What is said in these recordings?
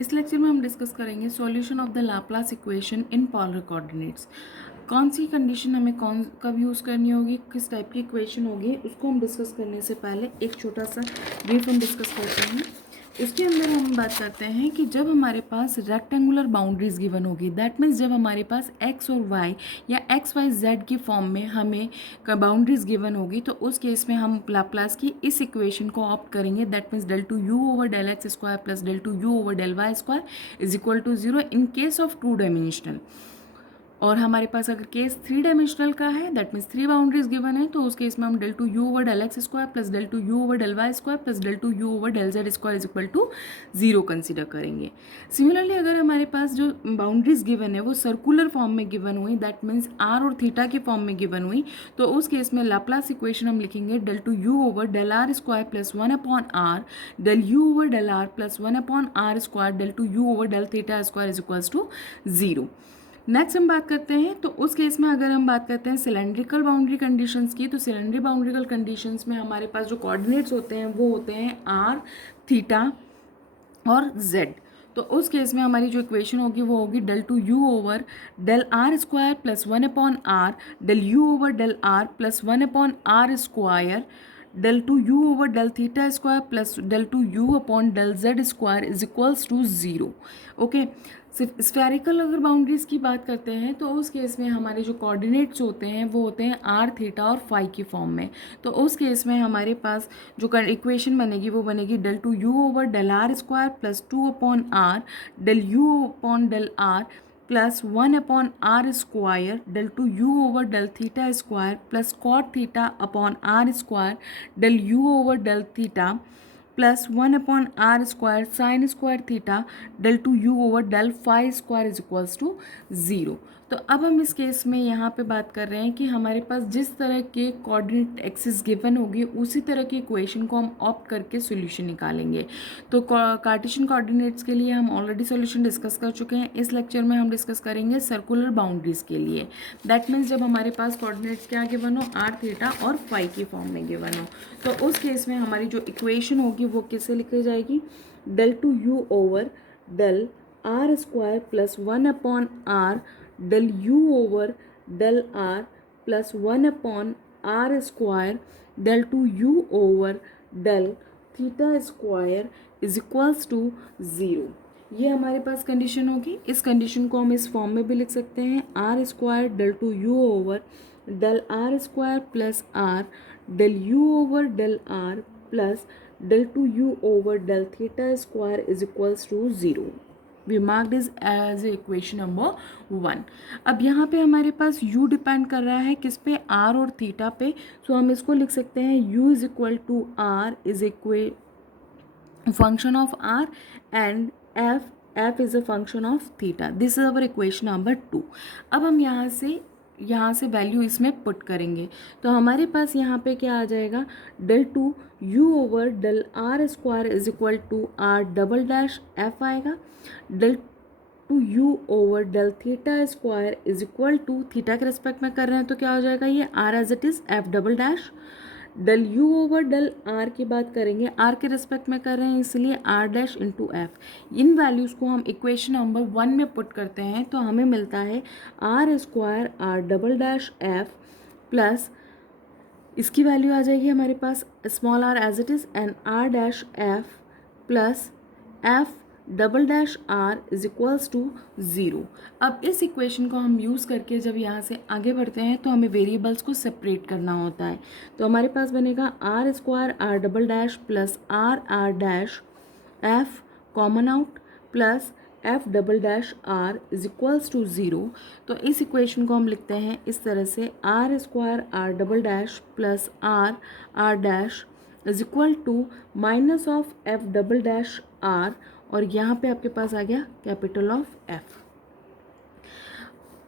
इस लेक्चर में हम डिस्कस करेंगे solution of the Laplace equation in polar coordinates. कौन सी कंडीशन हमें कब यूज़ करनी होगी, किस टाइप की इक्वेशन होगी, उसको हम डिस्कस करने से पहले एक छोटा सा ब्रीफ हम डिस्कस करते हैं। इसके अंदर हम बात करते हैं कि जब हमारे पास रेक्टेंगुलर बाउंड्रीज गिवन होगी, दैट मीन्स जब हमारे पास एक्स और वाई या एक्स वाई जेड की फॉर्म में हमें बाउंड्रीज गिवन होगी, तो उस केस में हम लाप्लास की इस इक्वेशन को ऑप्ट करेंगे, that means del two you over del x square plus del two you over del y square is equal to zero in case of two dimensional. और हमारे पास अगर केस थ्री डायमेंशनल का है, that means three boundaries given है, तो उस case में हम del two you over del x square plus del two you over del y square plus del two you over del z square is equal to zero consider करेंगे। Similarly अगर हमारे पास जो बाउंड्रीज गिवन है वो circular form में given हुई, that means r और थीटा की फॉर्म में गिवन हुई, तो उस केस में लाप्लास इक्वेशन हम लिखेंगे del two you over del are square plus one upon r del you over del r plus one upon r square del two you over del theta square is equals to zero. Next हम बात करते हैं, तो उस case में अगर हम बात करते हैं सिलेंड्रिकल बाउंड्री कंडीशंस की, तो सिलेंड्री बाउंड्रिकल कंडीशंस में हमारे पास जो कोऑर्डिनेट्स होते हैं वो होते हैं आर, थीटा और जेड। तो उस केस में हमारी जो इक्वेशन होगी वो होगी del two you over del are square plus one upon r del you over del r plus one upon r square del two you over del theta square plus del two u upon del z square is equals to zero. Okay, सिर्फ spherical अगर boundaries की बात करते हैं, तो उस case में हमारे जो कोऑर्डिनेट्स होते हैं वो होते हैं आर, थीटा और फाई की फॉर्म में। तो उस केस में हमारे पास जो इक्वेशन बनेगी वो बनेगी del two you over del are square plus two upon r del u upon del r plus one upon r square del two you over del theta square plus cot theta upon r square del you over del theta plus one upon r square sine square theta del two you over del phi square is equals to zero. तो अब हम इस case में यहाँ पे बात कर रहे हैं कि हमारे पास जिस तरह के कोऑर्डिनेट एक्सिस गिवन होगी उसी तरह की इक्वेशन को हम ऑप्ट करके सॉल्यूशन निकालेंगे। तो कार्टेशियन कोऑर्डिनेट्स के लिए हम ऑलरेडी सॉल्यूशन डिस्कस कर चुके हैं। इस लेक्चर में हम डिस्कस करेंगे सर्कुलर बाउंड्रीज के लिए, दैट मीन्स जब हमारे पास कोऑर्डिनेट्स क्या गिवन हो, आर, थीटा और फाई की फॉर्म में गिवन हो, तो उस केस में हमारी जो इक्वेशन होगी वो कैसे लिखी जाएगी, del two you over del are square plus one upon r del you over del r plus one upon r square del two you over del theta square is equals to zero. ये हमारे पास condition होगी। इस condition को हम इस form में भी लिख सकते हैं, r square del two you over del are square plus r del you over del r plus del two you over del theta square is equals to zero. We marked is as equation number one. अब यहाँ पे हमारे पास u depend कर रहा है किस पे, r और थीटा पे। सो हम इसको लिख सकते हैं u is equal to r is equal function of r and f is a function of theta. This is our equation number two. अब हम यहाँ से वैल्यू इसमें पुट करेंगे, तो हमारे पास यहाँ पे क्या आ जाएगा, del two you over del are square is equal to R double dash F आएगा, del two you over del theta square is equal to, theta के रेस्पेक्ट में कर रहे हैं तो क्या हो जाएगा, ये R as it is F double dash del you over del R की बात करेंगे, आर के रेस्पेक्ट में कर रहे हैं इसलिए आर डैश इंटू एफ। इन वैल्यूज़ को हम इक्वेशन नंबर वन में पुट करते हैं तो हमें मिलता है R square are double dash F plus इसकी वैल्यू आ जाएगी हमारे पास small R as it is and R dash F plus F double dash are is equals to zero. अब इस इक्वेशन को हम यूज़ करके जब यहाँ से आगे बढ़ते हैं तो हमें वेरिएबल्स को सेपरेट करना होता है। तो हमारे पास बनेगा r square are double dash plus r dash f common out plus F double dash are is equals to zero. तो इस इक्वेशन को हम लिखते हैं इस तरह से, r square are double dash plus r dash is equal to minus of f double dash r, और यहाँ पे आपके पास आ गया कैपिटल ऑफ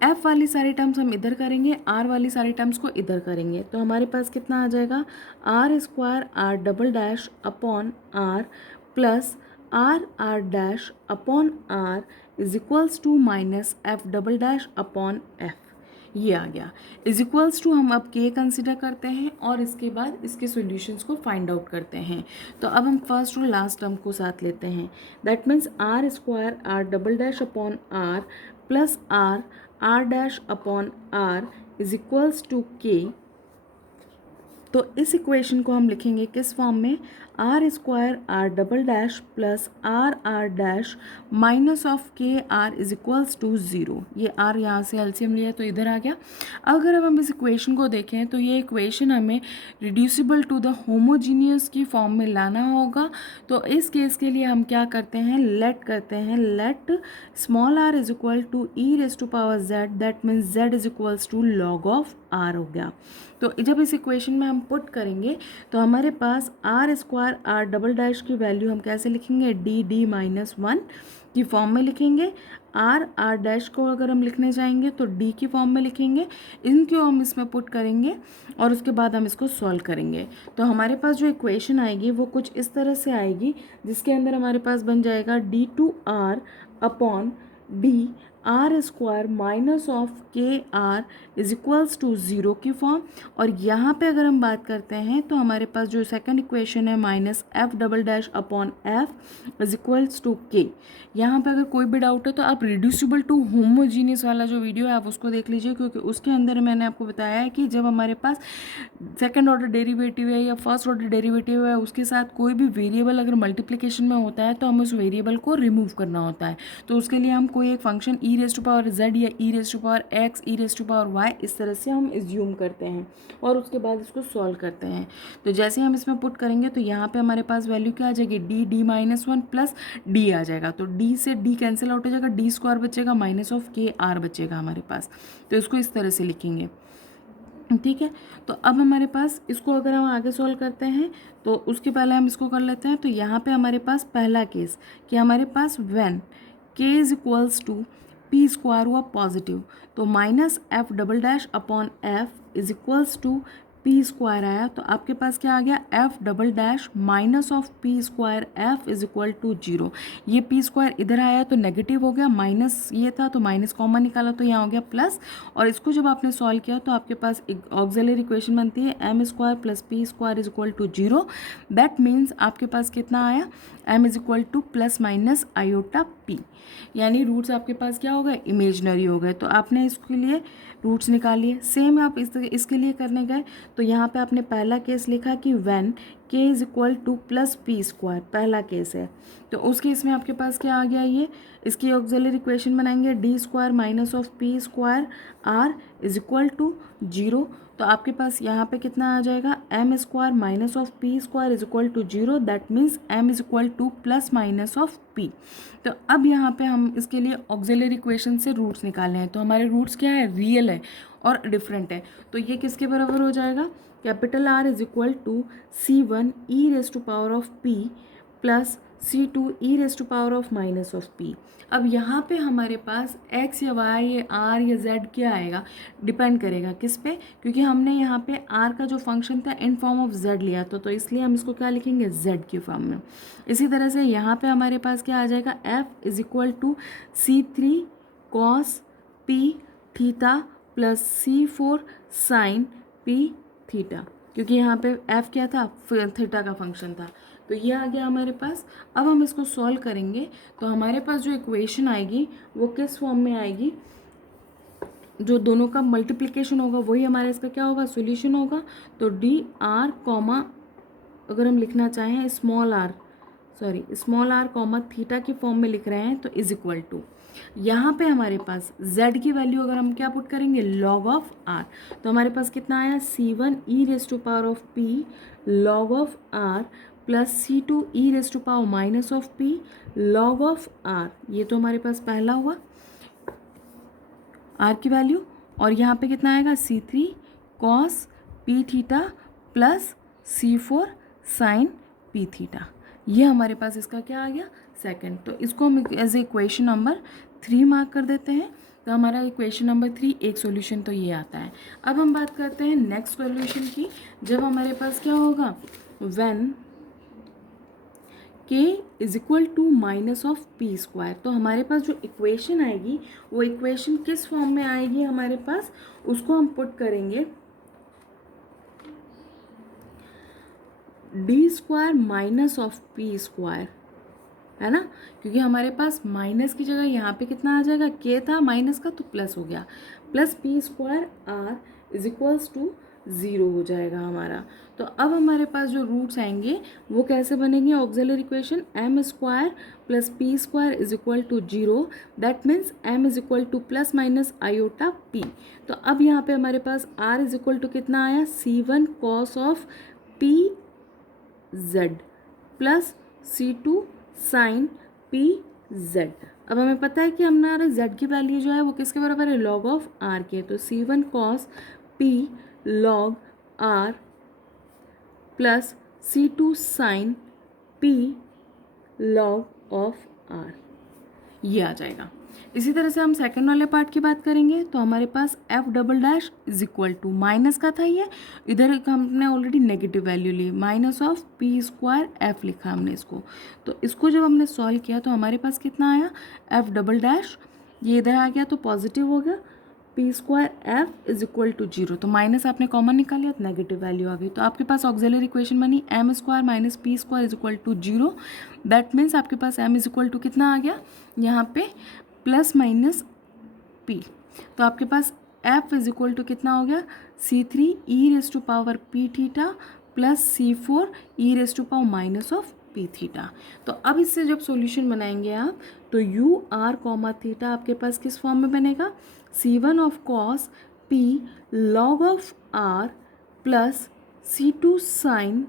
एफ वाली सारी टर्म्स हम इधर करेंगे, आर वाली सारी टर्म्स को इधर करेंगे, तो हमारे पास कितना आ जाएगा, r square are double dash upon r plus r dash upon r is equals to minus f double dash upon f. ये आ गया इज इक्वल्स टू, हम अब के कंसिडर करते हैं और इसके बाद इसके सॉल्यूशंस को फाइंड आउट करते हैं। तो अब हम फर्स्ट और लास्ट टर्म को साथ लेते हैं, that means r square are double dash upon r plus r r dash upon r is equals to k. तो इस इक्वेशन को हम लिखेंगे किस फॉर्म में, r square are double dash plus r r dash minus of के r is equals to 0। ये are यहाँ से एलसीएम लिया तो इधर आ गया। अगर अब हम इस इक्वेशन को देखें तो ये इक्वेशन हमें रिड्यूसिबल टू द होमोजीनियस की फॉर्म में लाना होगा। तो इस केस के लिए हम क्या करते हैं, लेट करते हैं, let small r is equal to e raise to power z, that means z is equals to log of r हो गया। तो जब इस इक्वेशन में हम पुट करेंगे तो हमारे पास R square are double dash की वैल्यू हम कैसे लिखेंगे, डी डी माइनस 1 की फॉर्म में लिखेंगे। आर आर डैश को अगर हम लिखने जाएंगे तो डी की फॉर्म में लिखेंगे। इनको हम इसमें पुट करेंगे और उसके बाद हम इसको सॉल्व करेंगे। तो हमारे पास जो इक्वेशन आएगी वो कुछ इस तरह से आएगी, जिसके अंदर हमारे पास बन जाएगा d two r upon d r square minus of के आर इज इक्वल्स टू 0 की फॉर्म। और यहाँ पे अगर हम बात करते हैं तो हमारे पास जो सेकंड इक्वेशन है minus f double dash upon f is equals to k. यहाँ पे अगर कोई भी डाउट है तो आप रिड्यूसिबल टू होमोजीनियस वाला जो वीडियो है आप उसको देख लीजिए, क्योंकि उसके अंदर मैंने आपको बताया है कि जब हमारे पास सेकंड ऑर्डर डेरिवेटिव है या फर्स्ट ऑर्डर डेरिवेटिव है उसके साथ कोई भी वेरिएबल अगर मल्टीप्लिकेशन में होता है तो हमें उस वेरिएबल को रिमूव करना होता है। तो उसके लिए हम कोई एक function E raise to power Z या E raise to power X, E raise to power Y, इस तरह से हम एज्यूम करते हैं और उसके बाद इसको सॉल्व करते हैं। तो जैसे हम इसमें पुट करेंगे तो यहाँ पे हमारे पास वैल्यू क्या आ जाएगी, D D minus 1 plus D आ जाएगा। तो डी से डी कैंसिल आउट हो जाएगा, डी स्क्वायर बचेगा माइनस ऑफ के आर बचेगा हमारे पास। तो इसको इस तरह से लिखेंगे, ठीक है। तो अब हमारे पास इसको अगर हम आगे सॉल्व करते हैं तो उसके पहले हम इसको कर लेते हैं। तो यहाँ पे हमारे पास पहला केस कि हमारे पास when k is equals to p square हुआ पॉजिटिव, तो minus f double dash upon f is equals to p square आया। तो आपके पास क्या आ गया, f double dash minus of P square f is equal to 0। ये पी स्क्वायर इधर आया तो नेगेटिव हो गया, माइनस ये था तो माइनस कॉमन निकाला तो यहाँ हो गया प्लस। और इसको जब आपने सॉल्व किया तो आपके पास एक ऑक्सिलरी इक्वेशन बनती है m square plus p square is equal to 0। That means आपके पास कितना आया, m is equal to plus minus iota p, यानी रूट्स आपके पास क्या हो गए, इमेजनरी हो गए। तो आपने इसके लिए रूट्स निकालिए। सेम आप इसके लिए करने गए तो यहाँ पे आपने पहला केस लिखा कि when k is equal to plus p square, पहला केस है। तो उस केस में आपके पास क्या आ गया, ये इसकी ऑक्सिलरी इक्वेशन बनाएंगे, d square minus of P square r is equal to 0। तो आपके पास यहाँ पे कितना आ जाएगा, m square minus of P square is equal to 0, that means m is equal to plus minus of p. तो अब यहाँ पे हम इसके लिए ऑक्सिलरी इक्वेशन से रूट्स निकालने हैं। तो हमारे रूट्स क्या है, रियल है और डिफरेंट है। तो ये किसके बराबर हो जाएगा, capital r is equal to C1 e raise to power of p plus C2 e raise to power of minus of p. अब यहाँ पे हमारे पास x या y या r या z क्या आएगा, डिपेंड करेगा किस पे, क्योंकि हमने यहाँ पे r का जो फंक्शन था इन फॉर्म ऑफ z लिया तो इसलिए हम इसको क्या लिखेंगे, z की फॉर्म में। इसी तरह से यहाँ पे हमारे पास क्या आ जाएगा, f is equal to C3 cos p theta plus C4 sin p theta, क्योंकि यहाँ पे f क्या था, थीटा का फंक्शन था। तो ये आ गया हमारे पास। अब हम इसको सॉल्व करेंगे तो हमारे पास जो इक्वेशन आएगी वो किस फॉर्म में आएगी, जो दोनों का मल्टीप्लिकेशन होगा वही हमारा इसका क्या होगा, सॉल्यूशन होगा। तो डी आर कॉमा अगर हम लिखना चाहें स्मॉल आर कॉमा थीटा की फॉर्म में लिख रहे हैं तो इज इक्वल टू, यहाँ पे हमारे पास z की वैल्यू अगर हम क्या पुट करेंगे, लॉग ऑफ r। तो हमारे पास कितना आया, C1 e raise to power of p log of r plus C2 e raise to power minus of p log of r। ये तो हमारे पास पहला हुआ r की वैल्यू, और यहाँ पे कितना आएगा, C3 cos p theta plus C4 sin p theta. ये हमारे पास इसका क्या आ गया, सेकंड। तो इसको हम as a equation number 3 mark कर देते हैं। तो हमारा इक्वेशन नंबर 3 एक सॉल्यूशन तो ये आता है। अब हम बात करते हैं नेक्स्ट सॉल्यूशन की, जब हमारे पास क्या होगा, when k is equal to minus of P square. तो हमारे पास जो इक्वेशन आएगी वो इक्वेशन किस फॉर्म में आएगी हमारे पास, उसको हम पुट करेंगे D square minus of P square, है ना, क्योंकि हमारे पास माइनस की जगह यहाँ पे कितना आ जाएगा, के था माइनस का तो प्लस हो गया, plus p square r is equals to 0 हो जाएगा हमारा। तो अब हमारे पास जो रूट्स आएंगे वो कैसे बनेंगे, auxiliary equation m square plus p square is equal to 0, that means m is equal to plus minus iota p. तो अब यहाँ पे हमारे पास आर इज इक्वल टू कितना आया, C1 cos of p z plus C2 sine p z. अब हमें पता है कि हमारे जेड की वैल्यू जो है वो किसके बराबर है, लॉग ऑफ आर के। तो C1 cos p log r plus C2 sine p log of r, ये आ जाएगा। इसी तरह से हम सेकंड वाले पार्ट की बात करेंगे तो हमारे पास F double dash is equal to minus का था, ये इधर हमने ऑलरेडी नेगेटिव वैल्यू ली, minus of P square F लिखा हमने इसको। तो इसको जब हमने सॉल्व किया तो हमारे पास कितना आया, एफ डबल डैश, ये इधर आ गया तो पॉजिटिव हो गया, p square f is equal to 0, तो माइनस आपने कॉमन निकाल लिया तो नेगेटिव वैल्यू आ गई। तो आपके पास ऑक्सिलरी इक्वेशन बनी m square minus p square is equal to 0, that means आपके पास एम इज इक्वल टू कितना आ गया यहाँ पे प्लस माइनस पी। तो आपके पास एफ इज इक्वल टू कितना हो गया, C3 e raise to power p theta plus C4 e raise to power minus of p theta. तो अब इससे जब सॉल्यूशन बनाएंगे आप तो यू आर कॉमा थीटा आपके पास किस फॉर्म में बनेगा, C1 of cos p log of r plus C2 sine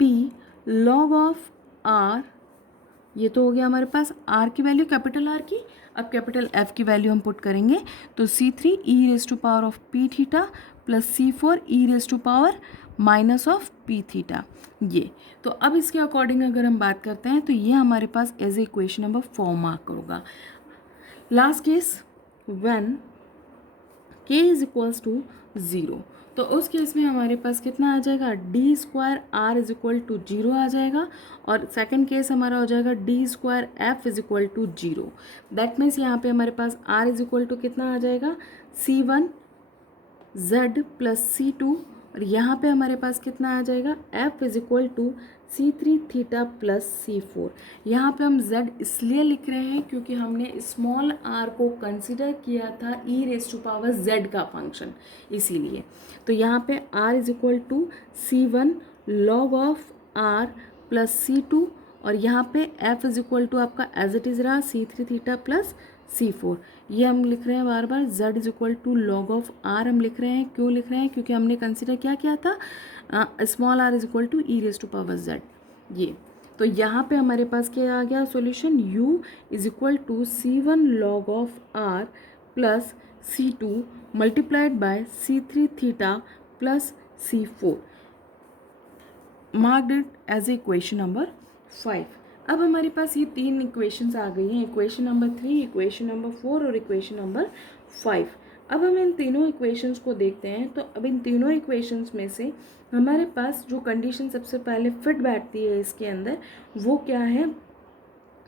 p log of r, ये तो हो गया हमारे पास आर की वैल्यू कैपिटल आर की। अब कैपिटल एफ की वैल्यू हम पुट करेंगे तो C3 e raise to power of p theta plus C4 e raise to power minus of p theta, ये। तो अब इसके अकॉर्डिंग अगर हम बात करते हैं तो ये हमारे पास as a equation number 4 mark होगा। Last case when k is equals to 0, तो उस केस में हमारे पास कितना आ जाएगा, D square r is equal to 0 आ जाएगा, और सेकंड केस हमारा हो जाएगा D square f is equal to 0, that means यहाँ पे हमारे पास आर इज इक्वल टू कितना आ जाएगा, C1 जेड प्लस C2, और यहाँ पे हमारे पास कितना आ जाएगा, f is equal to C3 theta plus C4। यहाँ पे हम z इसलिए लिख रहे हैं क्योंकि हमने स्मॉल r को कंसिडर किया था e raise to power z का फंक्शन, इसीलिए। तो यहाँ पे r is equal to C1 log of r plus C2, और यहाँ पे f इज इक्वल टू आपका एज इट इज़ रहा C3 थीटा प्लस C4। ये हम लिख रहे हैं बार बार, z is equal to log of r हम लिख रहे हैं, क्यों लिख रहे हैं, क्योंकि हमने कंसिडर क्या किया था, small r is equal to e raise to power z, ये। तो यहाँ पे हमारे पास क्या आ गया solution, u is equal to C1 log of r plus C2 multiplied by C3 theta plus C4, marked it as a equation number 5। अब हमारे पास ये 3 इक्वेशंस आ गई हैं, इक्वेशन नंबर 3, इक्वेशन नंबर 4 और इक्वेशन नंबर 5। अब हम इन तीनों इक्वेशंस को देखते हैं। तो अब इन तीनों इक्वेशंस में से हमारे पास जो कंडीशन सबसे पहले फिट बैठती है इसके अंदर वो क्या है,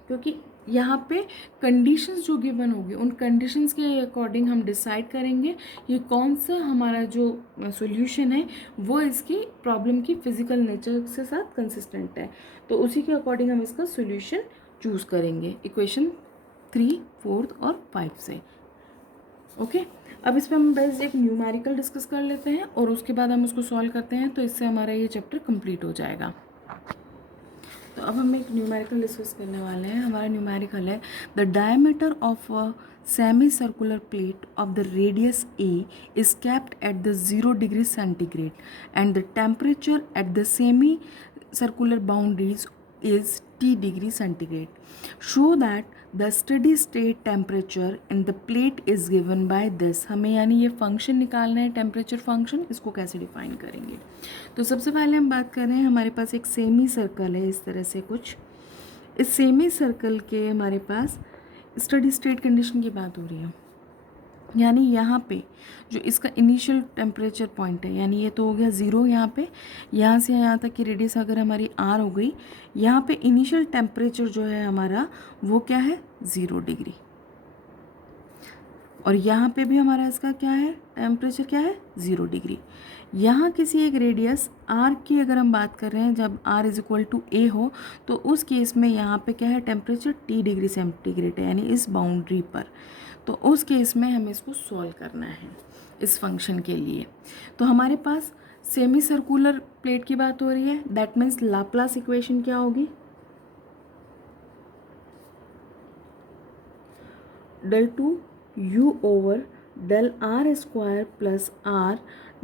क्योंकि यहाँ पे कंडीशंस जो गिवन होगी उन कंडीशंस के अकॉर्डिंग हम डिसाइड करेंगे ये कौन सा हमारा जो सॉल्यूशन है वो इसकी प्रॉब्लम की फिजिकल नेचर के साथ कंसिस्टेंट है, तो उसी के अकॉर्डिंग हम इसका सॉल्यूशन चूज़ करेंगे इक्वेशन 3, 4 और 5 से। ओके, अब इस पर हम बस एक न्यूमेरिकल डिस्कस कर लेते हैं और उसके बाद हम उसको सॉल्व करते हैं, तो इससे हमारा ये चैप्टर कंप्लीट हो जाएगा। तो अब हम एक न्यूमेरिकल डिस्कस करने वाले हैं। हमारा न्यूमेरिकल है the diameter of a semi circular plate of the radius a is kept at the 0 degree centigrade and the temperature at the semi circular boundaries is T degree centigrade. Show that the steady state temperature in the plate is given by this. हमें यानी ये function निकालना है, temperature function, इसको कैसे define करेंगे। तो सबसे पहले हम बात कर रहे हैं, हमारे पास एक सेमी सर्कल है इस तरह से कुछ, इस सेमी सर्कल के हमारे पास स्टेडी स्टेट कंडीशन की बात हो रही है। यानी यहाँ पे जो इसका इनिशियल टेम्परेचर पॉइंट है, यानी ये तो हो गया 0 यहाँ पे, यहाँ से यहाँ तक की रेडियस अगर हमारी r हो गई, यहाँ पे इनिशियल टेम्परेचर जो है हमारा वो क्या है 0 डिग्री, और यहाँ पे भी हमारा इसका क्या है टेम्परेचर क्या है 0 डिग्री। यहाँ किसी एक रेडियस r की अगर हम बात कर रहे हैं, जब r is equal to a हो, तो उस केस में यहाँ पे क्या है टेम्परेचर t डिग्री सेंटीग्रेड है, यानी इस बाउंड्री पर। तो उस केस में हमें इसको सॉल्व करना है इस फंक्शन के लिए। तो हमारे पास सेमी सर्कुलर प्लेट की बात हो रही है, दैट मीन्स लाप्लास इक्वेशन क्या होगी, del 2 u over del r square plus r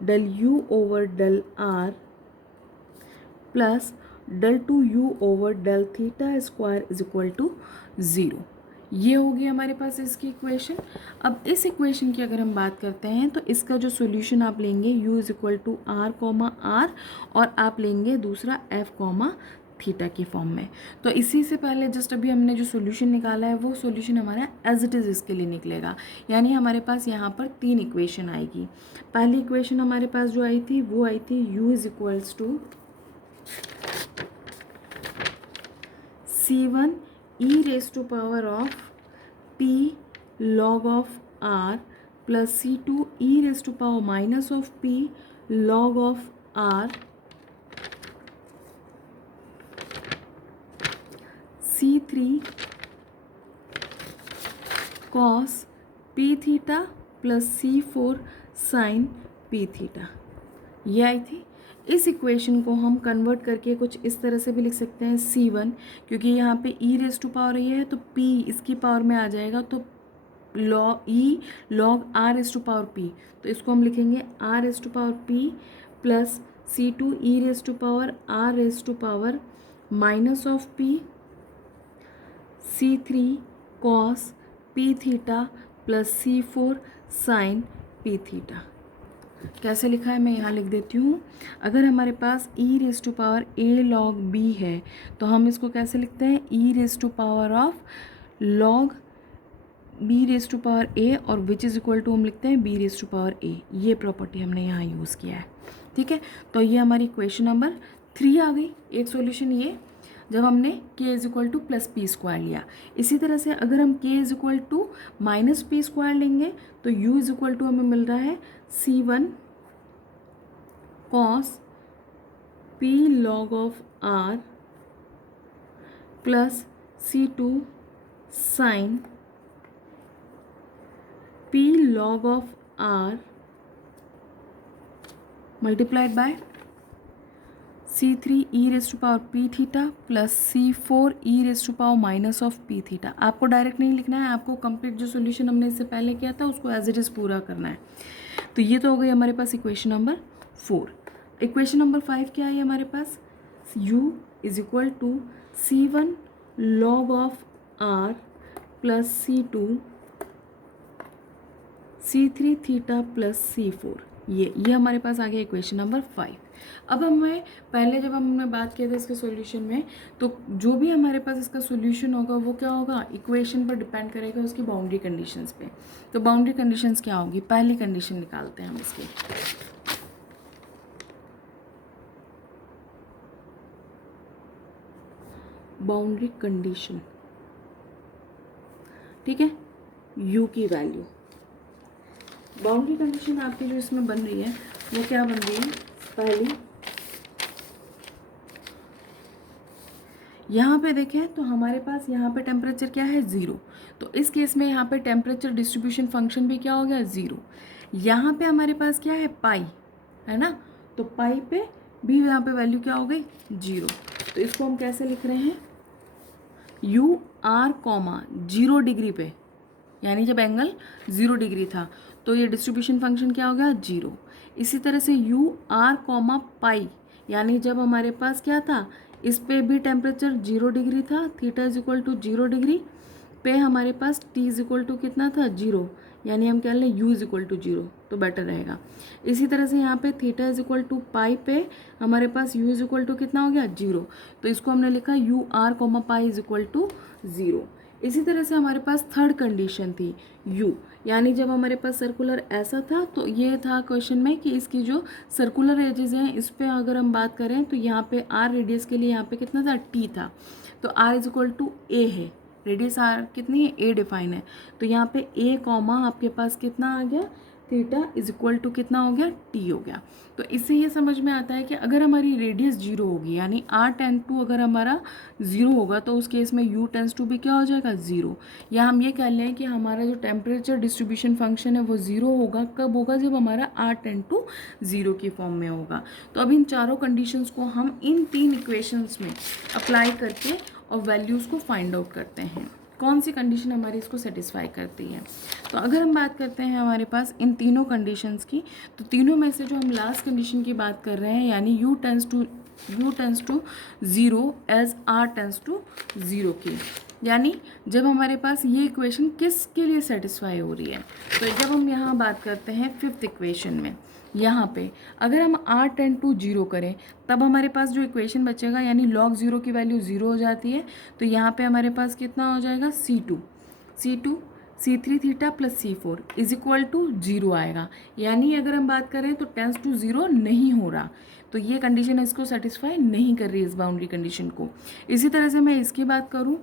del u over del r plus del 2 u over del theta square is equal to 0। ये होगी हमारे पास इसकी इक्वेशन। अब इस इक्वेशन की अगर हम बात करते हैं तो इसका जो सॉल्यूशन आप लेंगे u is equal to r comma r, और आप लेंगे दूसरा f कॉमा थीटा की फॉर्म में। तो इसी से पहले जस्ट अभी हमने जो सॉल्यूशन निकाला है वो सॉल्यूशन हमारा एज इट इज़ इसके लिए निकलेगा, यानी हमारे पास यहाँ पर 3 इक्वेशन आएगी। पहली इक्वेशन हमारे पास जो आई थी वो आई थी u is equals to c1 e raise to power of p log of r plus c2 e raise to power minus of p log of r c3 cos p theta plus c4 sin p theta, ये आई थी। इस equation को हम convert करके कुछ इस तरह से भी लिख सकते हैं c1, क्योंकि यहाँ पे e रेज टू पावर ये है तो p इसकी पावर में आ जाएगा, तो log r raise to power p, तो इसको हम लिखेंगे r raise to power p plus c2 e raise to power r raise to power minus of p c3 cos p theta plus c4 sin p theta. कैसे लिखा है मैं यहाँ लिख देती हूँ। अगर हमारे पास e raise to power a log b है तो हम इसको कैसे लिखते हैं e raise to power of log b raise to power a, और विच इज़ इक्वल टू हम लिखते हैं b raise to power a। ये प्रॉपर्टी हमने यहाँ यूज़ किया है, ठीक है। तो ये हमारी इक्वेशन नंबर 3 आ गई। एक सॉल्यूशन ये जब हमने k is equal to plus p square लिया। इसी तरह से अगर हम k is equal to minus p square लेंगे तो u इज इक्वल टू हमें मिल रहा है c1 cos p log of r plus c2 sin p log of r multiplied by c3 e raise to power p theta plus c4 e raise to power minus of p theta. आपको direct नहीं लिखना है, आपको complete जो solution हमने इससे पहले किया था उसको एज इट इज़ पूरा करना है। तो ये तो हो गई हमारे पास इक्वेशन नंबर 4। इक्वेशन नंबर 5 क्या है हमारे पास, u is equal to c1 log of r plus c2 c3 theta plus c4। ये हमारे पास आ गया इक्वेशन नंबर 5। अब हमें पहले जब हमने बात किया था इसके सॉल्यूशन में, तो जो भी हमारे पास इसका सॉल्यूशन होगा वो क्या होगा, इक्वेशन पर डिपेंड करेगा उसकी बाउंड्री कंडीशंस पे। तो बाउंड्री कंडीशंस क्या होगी, पहली कंडीशन निकालते हैं हम इसकी। बाउंड्री कंडीशन, ठीक है, u की वैल्यू। बाउंड्री कंडीशन आपकी जो इसमें बन रही है वो क्या बन रही है, पहली यहाँ पे देखें तो हमारे पास यहाँ पे टेम्परेचर क्या है 0, तो इस केस में यहाँ पे टेम्परेचर डिस्ट्रीब्यूशन फंक्शन भी क्या हो गया 0। यहाँ पे हमारे पास क्या है पाई है ना, तो पाई पे भी यहाँ पे वैल्यू क्या हो गई 0। तो इसको हम कैसे लिख रहे हैं, u r कॉमा 0 डिग्री पे, यानी जब एंगल 0 डिग्री था तो ये डिस्ट्रीब्यूशन फंक्शन क्या हो गया 0। इसी तरह से u r कॉमा पाई, यानी जब हमारे पास क्या था, इस पे भी टेम्परेचर 0 डिग्री था, theta is equal to 0 degree पे हमारे पास t इज इक्वल टू कितना था 0, यानी हम क्या लें u इज इक्वल टू 0 तो बेटर रहेगा। इसी तरह से यहाँ पे theta is equal to pi पे हमारे पास u इज इक्वल टू कितना हो गया 0, तो इसको हमने लिखा u r comma pi is equal to 0। इसी तरह से हमारे पास थर्ड कंडीशन थी u, यानी जब हमारे पास सर्कुलर ऐसा था तो ये था क्वेश्चन में कि इसकी जो सर्कुलर एजेस हैं इस पर अगर हम बात करें तो यहाँ पे r रेडियस के लिए यहाँ पे कितना था t था, तो r is equal to a है, रेडियस r कितनी है a डिफाइन है, तो यहाँ पे a कॉमा आपके पास कितना आ गया थीटा इज इक्वल टू कितना हो गया t हो गया। तो इससे ये समझ में आता है कि अगर हमारी रेडियस जीरो होगी यानी r टेंड टू अगर हमारा जीरो होगा तो उस केस में u टेंड्स टू भी क्या हो जाएगा जीरो, या हम ये कह लें कि हमारा जो टेम्परेचर डिस्ट्रीब्यूशन फंक्शन है वो जीरो होगा, कब होगा जब हमारा r टेंड टू जीरो की फॉर्म में होगा। तो अब इन चारों कंडीशंस को हम इन तीन इक्वेशंस में अप्लाई करके और वैल्यूज़ को फाइंड आउट करते हैं कौन सी कंडीशन हमारी इसको सेटिस्फाई करती है। तो अगर हम बात करते हैं हमारे पास इन तीनों कंडीशंस की, तो तीनों में से जो हम लास्ट कंडीशन की बात कर रहे हैं यानी u tends to zero as r tends to zero की, यानी जब हमारे पास ये इक्वेशन किसके लिए सेटिस्फाई हो रही है, तो जब हम यहाँ बात करते हैं फिफ्थ इक्वेशन में, यहाँ पे अगर हम r टेंड टू जीरो करें तब हमारे पास जो इक्वेशन बचेगा यानी log ज़ीरो की वैल्यू ज़ीरो हो जाती है, तो यहाँ पे हमारे पास कितना हो जाएगा c2 c3 theta plus c4 is equal to zero आएगा, यानी अगर हम बात करें तो टेंस टू ज़ीरो नहीं हो रहा, तो ये कंडीशन इसको सेटिस्फाई नहीं कर रही इस बाउंड्री कंडीशन को। इसी तरह से मैं इसकी बात करूँ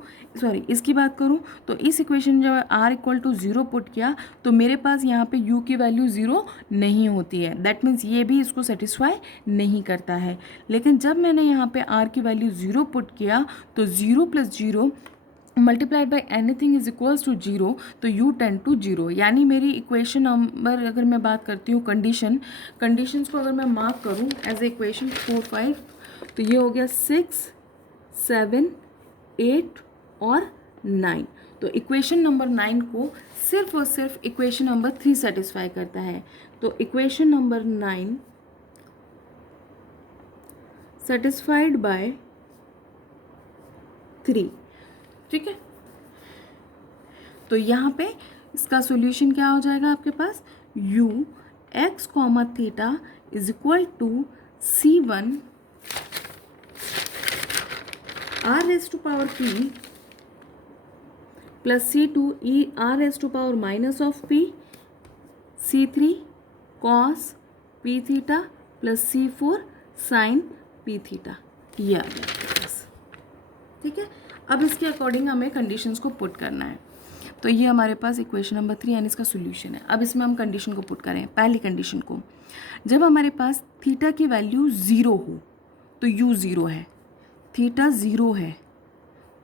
तो इस इक्वेशन जब r equal to zero put किया तो मेरे पास यहाँ पे u की वैल्यू ज़ीरो नहीं होती है, दैट मीन्स ये भी इसको सेटिस्फाई नहीं करता है। लेकिन जब मैंने यहाँ पे r की वैल्यू ज़ीरो पुट किया तो zero plus zero multiplied by anything is equals to zero, तो u टेंड टू जीरो, यानी मेरी इक्वेशन नंबर अगर मैं बात करती हूँ कंडीशंस को अगर मैं मार्क करूँ एज ए इक्वेशन 4, 5, तो ये हो गया 6, 7, 8 और 9। तो इक्वेशन नंबर 9 को सिर्फ और सिर्फ इक्वेशन नंबर 3 सेटिस्फाई करता है, तो इक्वेशन नंबर 9 सेटिस्फाइड बाय 3, ठीक है। तो यहाँ पे इसका सॉल्यूशन क्या हो जाएगा आपके पास, u x comma theta is equal to c1 r raise to power p plus c2 e r raise to power minus of p, c3 cos p theta plus c4 sin p theta, ये आ गया आपके पास, ठीक है। अब इसके according हमें conditions को पुट करना है, तो ये हमारे पास इक्वेशन नंबर 3 यानी इसका सोल्यूशन है। अब इसमें हम कंडीशन को पुट करें, पहली कंडीशन को, जब हमारे पास थीटा की वैल्यू ज़ीरो हो तो u ज़ीरो है, थीटा ज़ीरो है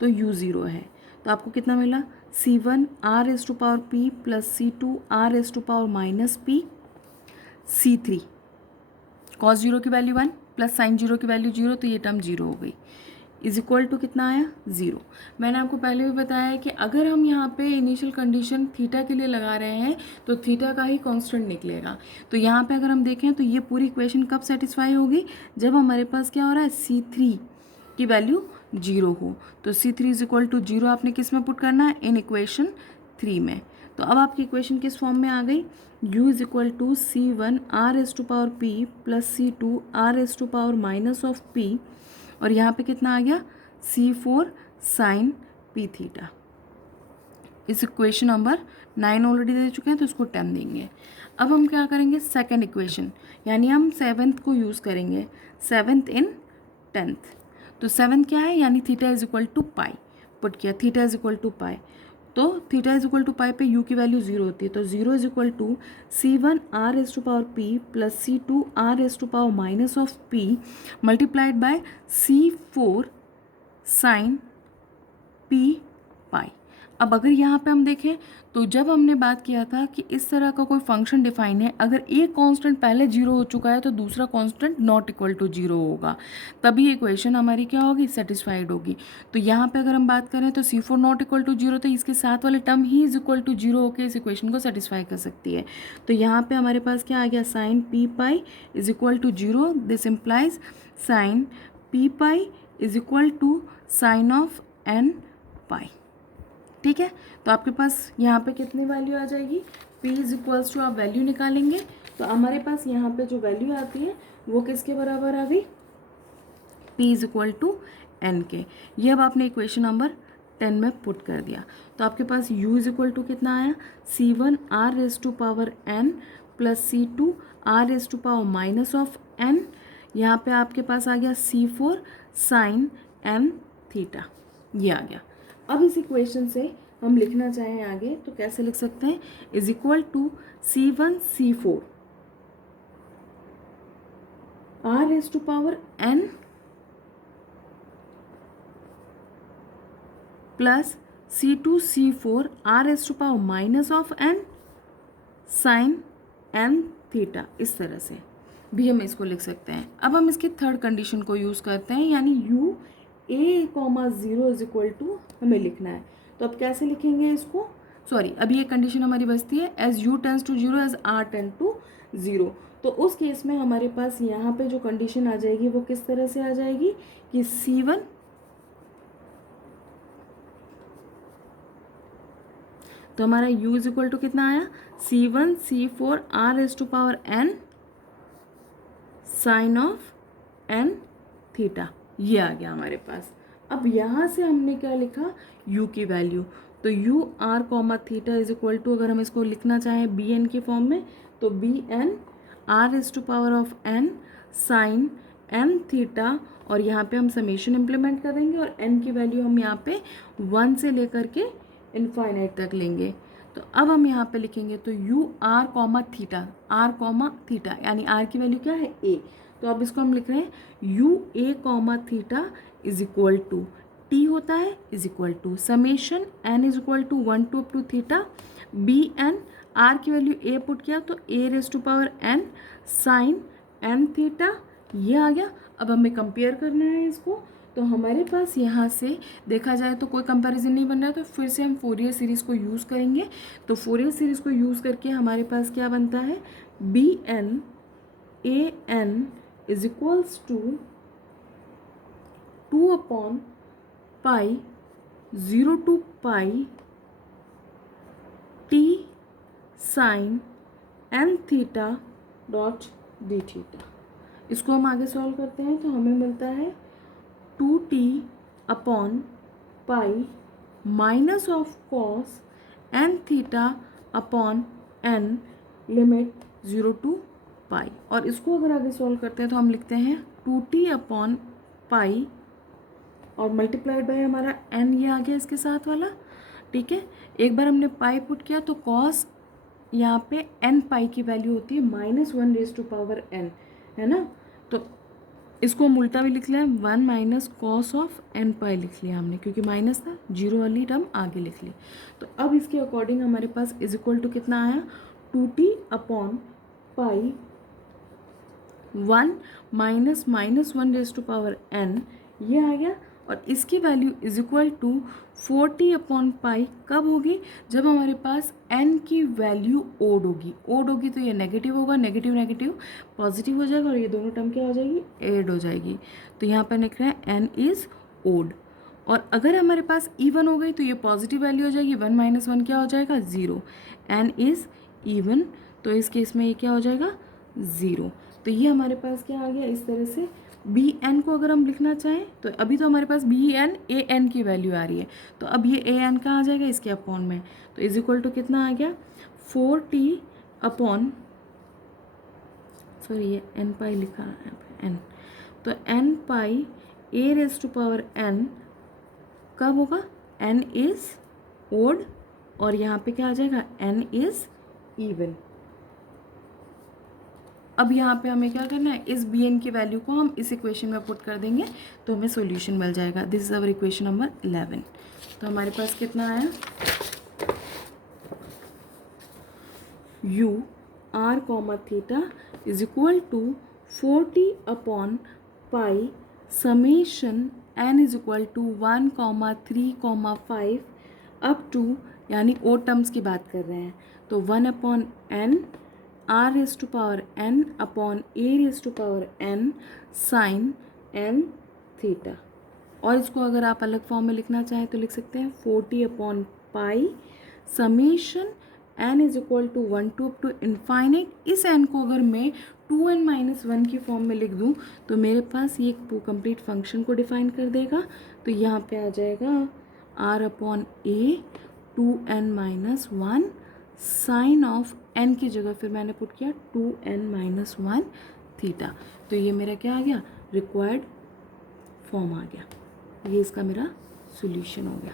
तो u ज़ीरो है, तो आपको कितना मिला c1 r raise to power p plus c2 r raise to power minus p, c3 cos zero की वैल्यू 1 प्लस साइन जीरो की वैल्यू 0, तो ये टर्म जीरो हो गई, इज इक्वल टू कितना आया ज़ीरो। मैंने आपको पहले भी बताया है कि अगर हम यहाँ पे इनिशियल कंडीशन थीटा के लिए लगा रहे हैं तो थीटा का ही कांस्टेंट निकलेगा। तो यहाँ पे अगर हम देखें तो ये पूरी इक्वेशन कब सेटिस्फाई होगी, जब हमारे पास क्या हो रहा है c3 की वैल्यू जीरो हो, तो c3 is equal to zero आपने किस में पुट करना है, इन इक्वेशन 3 में। तो अब आपकी इक्वेशन किस फॉर्म में आ गई, u is equal to c1 r raise to power p plus c2 r raise to power minus of p, और यहाँ पे कितना आ गया c4 sin p थीटा। इस इक्वेशन नंबर 9 ऑलरेडी दे चुके हैं तो इसको 10 देंगे। अब हम क्या करेंगे, सेकंड इक्वेशन यानी हम 7th को यूज़ करेंगे, 7th इन 10th। तो 7th क्या है, यानी theta is equal to pi, put किया theta is equal to pi, तो theta is equal to pi पे u की वैल्यू 0 होती है, तो 0 is equal to c1 r raise to power p plus c2 r raise to power minus of p multiplied by c4 sine p pi. अब अगर यहाँ पे हम देखें तो जब हमने बात किया था कि इस तरह का कोई फंक्शन डिफाइन है, अगर एक कांस्टेंट पहले जीरो हो चुका है तो दूसरा constant not equal to zero होगा, तभी इक्वेशन हमारी क्या होगी, सेटिस्फाइड होगी। तो यहाँ पे अगर हम बात करें तो c4 not equal to zero, तो इसके साथ वाले टर्म ही इज इक्वल टू जीरो होकर इस इक्वेशन को सेटिस्फाई कर सकती है। तो यहाँ पे हमारे पास क्या आ गया, sine p pi is equal to zero, this implies sine p pi is equal to sine of n pi, ठीक है। तो आपके पास यहाँ पे कितनी वैल्यू आ जाएगी, p इज इक्वल्स टू, आप वैल्यू निकालेंगे तो हमारे पास यहाँ पे जो वैल्यू आती है वो किसके बराबर आ गई, p is equal to n के। ये अब आपने इक्वेशन नंबर 10 में पुट कर दिया तो आपके पास u इज इक्वल टू कितना आया, c1 r raise to power n plus c2 r raise to power minus of n, यहाँ पे आपके पास आ गया c4 साइन n थीटा, ये आ गया। अब इस इक्वेशन से हम लिखना चाहें आगे तो कैसे लिख सकते हैं, is equal to c1 c4 r raise to power n plus c2 c4 r raise to power minus of n sine n theta, इस तरह से भी हम इसको लिख सकते हैं। अब हम इसकी थर्ड कंडीशन को यूज़ करते हैं, यानी u a comma 0 is equal to हमें लिखना है। तो अब कैसे लिखेंगे इसको, सॉरी अभी ये कंडीशन हमारी बचती है as u tends to 0 as r tend to 0। तो उस केस में हमारे पास यहाँ पे जो कंडीशन आ जाएगी वो किस तरह से आ जाएगी कि c1 तो हमारा u इज इक्वल टू कितना आया, c1 c4 r raise to power n sine of n theta, ये आ गया हमारे पास। अब यहाँ से हमने क्या लिखा, u की वैल्यू, तो u r comma theta is equal to, अगर हम इसको लिखना चाहें बी एन के फॉर्म में तो b n r raise to power of n sine n theta, और यहाँ पे हम समेशन इम्प्लीमेंट करेंगे और n की वैल्यू हम यहाँ पे 1 से लेकर के इनफाइनाइट तक लेंगे। तो अब हम यहाँ पे लिखेंगे तो u r कॉमा थीटा यानी r की वैल्यू क्या है a, तो अब इसको हम लिख रहे हैं u a comma theta is equal to t होता है is equal to summation n is equal to 1 to up to theta b n, r की वैल्यू a पुट किया तो a raise to power n sine n theta, ये आ गया। अब हमें कंपेयर करना है इसको, तो हमारे पास यहाँ से देखा जाए तो कोई कंपैरिजन नहीं बन रहा है, तो फिर से हम फोरियर सीरीज़ को यूज़ करेंगे। तो फोरियर सीरीज़ को यूज़ करके हमारे पास क्या बनता है, b n a n is equals to 2 upon pi 0 to pi t sine n theta dot d theta. इसको हम आगे सॉल्व करते हैं तो हमें मिलता है 2t upon pi minus of cos n theta upon n limit 0 to pi, और इसको अगर आगे सॉल्व करते हैं तो हम लिखते हैं 2t अपॉन पाई और मल्टीप्लाइड बाय हमारा n, ये आ गया इसके साथ वाला, ठीक है। एक बार हमने पाई पुट किया तो कॉस यहाँ पे n पाई की वैल्यू होती है -1 रेज टू पावर n, है ना। तो इसको हम उल्टा भी लिख लिया, 1 माइनस कॉस ऑफ n पाई लिख लिया हमने, क्योंकि माइनस था, जीरो वाली टर्म आगे लिख ली। तो अब इसके अकॉर्डिंग हमारे पास इज इक्वल टू कितना आया, 2t upon pi 1 minus -1 raise to power n, ये आ गया। और इसकी वैल्यू is equal to 4t upon pi कब होगी, जब हमारे पास n की वैल्यू ओड होगी तो ये नेगेटिव होगा, नेगेटिव नेगेटिव पॉजिटिव हो जाएगा और ये दोनों टर्म क्या हो जाएगी, एड हो जाएगी। तो यहाँ पर लिख रहे हैं n इज ओड, और अगर हमारे पास इवन हो गई तो ये पॉजिटिव वैल्यू हो जाएगी, 1 माइनस 1 क्या हो जाएगा, 0। n इज इवन, तो इस केस में ये क्या हो जाएगा, 0। तो ये हमारे पास क्या आ गया, इस तरह से बी एन को अगर हम लिखना चाहें तो अभी तो हमारे पास बी एन ए एन की वैल्यू आ रही है, तो अब ये ए एन कहाँ आ जाएगा, इसके अपॉन में, तो इज इक्वल टू कितना आ गया, 4t अपॉन, सॉरी ये एन पाई लिखा है एन, तो n pi a raise to power n कब होगा, एन इज ओड, और यहाँ पे क्या आ जाएगा, एन इज इवन। अब यहाँ पे हमें क्या करना है, इस बी एन की वैल्यू को हम इस इक्वेशन में पुट कर देंगे तो हमें सॉल्यूशन मिल जाएगा। This is our equation number 11। तो हमारे पास कितना आया, u r comma theta is equal to 4t upon pi summation n is equal to 1,3,5 up to, यानी ओ टर्म्स की बात कर रहे हैं, तो 1 upon n r raise to power n upon a raise to power n sine n theta. और इसको अगर आप अलग फॉर्म में लिखना चाहें तो लिख सकते हैं 4t upon pi summation n is equal to 1 to up to infinite. इस n को अगर मैं 2n-1 की फॉर्म में लिख दूं तो मेरे पास ये कंप्लीट फंक्शन को डिफाइन कर देगा। तो यहाँ पे आ जाएगा r upon a 2n-1 sine of n की जगह फिर मैंने पुट किया 2n-1 थीटा। तो ये मेरा क्या आ गया, रिक्वायर्ड फॉर्म आ गया। ये इसका मेरा सॉल्यूशन हो गया।